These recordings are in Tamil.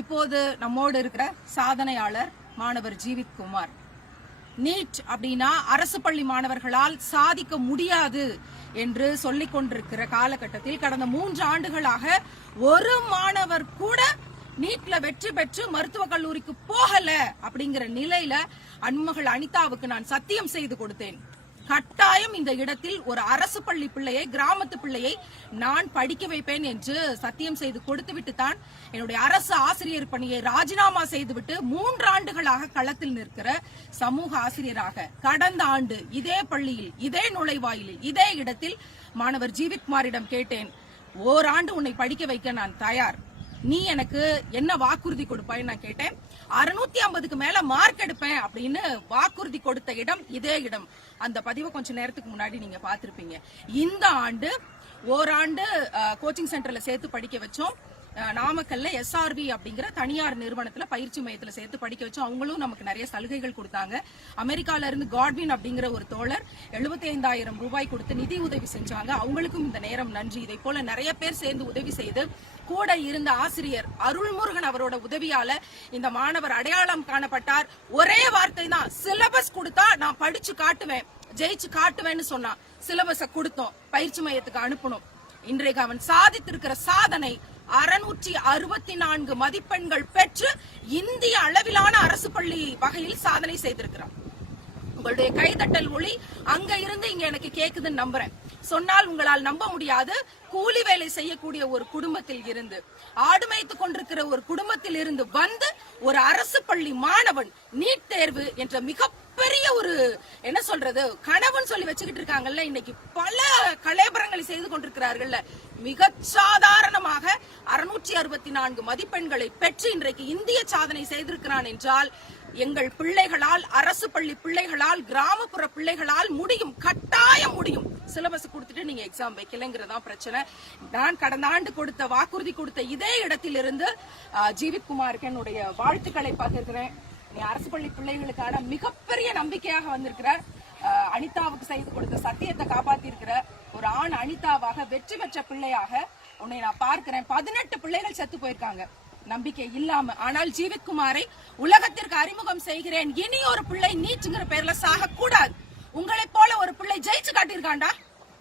இப்போது நம்மோடு இருக்கிற சாதனையாளர் மாணவர் ஜீவித் குமார். நீட் அப்படின்னா அரசு பள்ளி மாணவர்களால் சாதிக்க முடியாது என்று சொல்லிக் கொண்டிருக்கிற காலகட்டத்தில் கடந்த 3 ஆண்டுகளாக ஒரு மாணவர் கூட நீட்ல வெற்றி பெற்று மருத்துவக் கல்லூரிக்கு போகல அப்படிங்கிற நிலையில அன்மகள் அனிதாவுக்கு நான் சத்தியம் செய்து கொடுத்தேன். கட்டாயம் இந்த இடத்தில் ஒரு அரசு பள்ளி பிள்ளையை, கிராமத்து பிள்ளையை நான் படிக்க வைப்பேன் என்று சத்தியம் செய்து கொடுத்துவிட்டு தான் என்னுடைய அரசு ஆசிரியர் பணியை ராஜினாமா செய்துவிட்டு 3 ஆண்டுகளாக களத்தில் நிற்கிற சமூக ஆசிரியராக கடந்த ஆண்டு இதே பள்ளியில், இதே நுழைவாயிலில், இதே இடத்தில் மாணவர் ஜீவித்குமாரிடம் கேட்டேன், ஓராண்டு உன்னை படிக்க வைக்க நான் தயார், நீ எனக்கு என்ன வாக்குறுதி கொடுப்பாய் நான் கேட்டேன். 650க்கு மேல மார்க் எடுப்பேன் அப்படின்னு வாக்குறுதி கொடுத்த இடம் இதே இடம். அந்த பதிவை கொஞ்ச நேரத்துக்கு முன்னாடி நீங்க பாத்திருப்பீங்க. இந்த ஆண்டு ஓராண்டு கோச்சிங் சென்டர்ல சேர்த்து படிக்க வச்சோம். நாமக்கல்ல SRV அப்படிங்கிற தனியார் நிறுவனத்துல பயிற்சி மையத்துல சேர்த்து படிக்க வச்சோம். அவங்களும் நமக்கு நிறைய சலுகைகள் கொடுத்தாங்க. அமெரிக்கால இருந்து காட்வின் அப்படிங்கிற ஒரு தோழர் 75,000 ரூபாய் கொடுத்து நிதி உதவி செஞ்சாங்க. அவங்களுக்கும் இந்த நேரம் நன்றி. இதை போல நிறைய பேர் சேர்ந்து உதவி செய்து கூட இருந்த ஆசிரியர் அருள்முருகன் அவரோட உதவியால இந்த மாணவர் அடையாளம் காணப்பட்டார். ஒரே வார்த்தை தான், சிலபஸ் கொடுத்தா நான் படிச்சு காட்டுவேன், ஜெயிச்சு காட்டுவேன்னு சொன்னான். சிலபஸ கொடுத்தோம், பயிற்சி மையத்துக்கு அனுப்பணும். இன்றைக்கு அவன் சாதித்திருக்கிற சாதனை 664 மதிப்பெண்கள் பெற்று இந்திய அளவிலான அரசு பள்ளி வகையில் சாதனை செய்திருக்கிறான். உங்களுடைய கைதட்டல் ஒளி அங்க இருந்து இங்க எனக்கு கேக்குதுன்னு நம்புறேன். சொன்னால் உங்களால் நம்ப முடியாது. கூலி வேலை செய்யக்கூடிய ஒரு குடும்பத்தில் இருந்து, ஆடு மேய்த்து கொண்டிருக்கிற ஒரு குடும்பத்தில் இருந்து வந்து ஒரு அரசு பள்ளி மாணவன் நீட் தேர்வு என்ற மிகப்பெரிய ஒரு என்ன சொல்றது கனவுன்னு சொல்லி வச்சுக்கிட்டு இருக்காங்கல்ல, இன்னைக்கு பல கலேபரங்களை செய்து கொண்டிருக்கிறார்கள். மிக சாதாரணமாக 664 மதிப்பெண்களை பெற்று இன்றைக்கு இந்திய சாதனை செய்திருக்கிறான் என்றால் எங்கள் பிள்ளைகளால், அரசு பள்ளி பிள்ளைகளால், கிராமப்புற பிள்ளைகளால் முடியும், கட்டாயம் முடியும். சிலபஸ் கொடுத்துட்டு நீங்க எக்ஸாம் வைக்கலங்கிறதா பிரச்சனை. நான் கடந்த ஆண்டு கொடுத்த வாக்குறுதி கொடுத்த இதே இடத்தில் இருந்து ஜீவித்குமாருக்கு என்னுடைய வாழ்த்துக்களை பகிர்கிறேன். நீ அரசு பள்ளி பிள்ளைகளுக்கான மிகப்பெரிய நம்பிக்கையாக வந்திருக்கிற, அனிதாவுக்கு செய்து கொடுத்த சத்தியத்தை காப்பாத்தி இருக்கிற ஒரு ஆண் அனிதாவாக, வெற்றி பெற்ற பிள்ளையாக உன்னை நான் பார்க்கிறேன். 18 பிள்ளைகள் செத்து போயிருக்காங்க நம்பிக்கை இல்லாம. ஆனால் ஜீவித்குமாரை உலகத்திற்கு அறிமுகம் செய்கிறேன். இனி ஒரு பிள்ளை நீட்ங்கிற பேர்ல சாக கூடாது. உங்களை போல ஒரு பிள்ளை ஜெயிச்சு காட்டியிருக்காண்டா,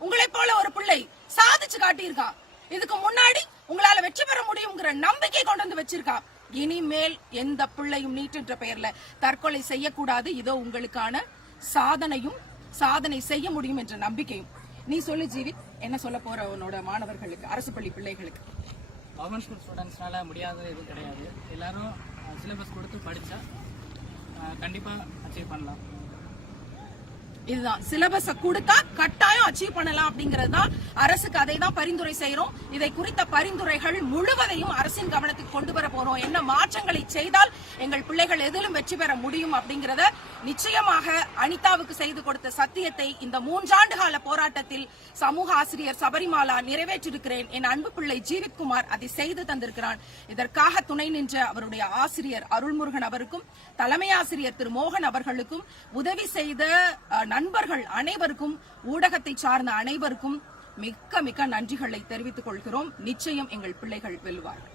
உங்களை போல ஒரு பிள்ளை சாதிச்சு காட்டியிருக்கான். இதுக்கு முன்னாடி உங்களால வெற்றி பெற முடியுங்கிற நம்பிக்கை கொண்டு வந்து வச்சிருக்கான். இனிமேல் எந்த பிள்ளையும் நீட் என்ற பெயர்ல தற்கொலை செய்யக்கூடாது. இதோ உங்களுக்கான சாதனையும், சாதனை செய்ய முடியும் என்ற நம்பிக்கையும். நீ சொல்லு ஜீவித், என்ன சொல்ல போற உன்னோட மாணவர்களுக்கு, அரசு பள்ளி பிள்ளைகளுக்கு? கவர்மெண்ட் ஸ்கூல் ஸ்டூடெண்ட்ஸ்னால முடியாதது எதுவும் கிடையாது. எல்லாரும் சிலபஸ் கொடுத்து படித்தா கண்டிப்பாக அச்சீவ் பண்ணலாம். இதுதான், சிலபஸ கொடுத்தா கட்டாயம் அச்சீவ் பண்ணலாம் அப்படிங்கிறது தான் அரசுக்கு. அதை தான் பரிந்துரை செய்யறோம். இதை குறித்த பரிந்துரைகள் முழுவதையும் அரசின் கவனத்துக்கு கொண்டு வர போறோம். என்ன மாற்றங்களை செய்தால் எங்கள் பிள்ளைகள் எதிலும் வெற்றி பெற முடியும் அப்படிங்கறத நிச்சயமாக அனிதாவுக்கு செய்து கொடுத்த சத்தியத்தை இந்த 3 ஆண்டு கால போராட்டத்தில் சமூக ஆசிரியர் சபரிமாலா நிறைவேற்றிருக்கிறேன். என் அன்பு பிள்ளை ஜீவித்குமார் அதை செய்து தந்திருக்கிறான். இதற்காக துணை நின்ற அவருடைய ஆசிரியர் அருள்முருகன் அவருக்கும், தலைமை ஆசிரியர் திரு மோகன் அவர்களுக்கும், உதவி செய்த நண்பர்கள் அனைவருக்கும், ஊடகத்தை சார்ந்த அனைவருக்கும் மிக்க மிக்க நன்றிகளை தெரிவித்துக் கொள்கிறோம். நிச்சயம் எங்கள் பிள்ளைகள் வெல்லுவார்கள்.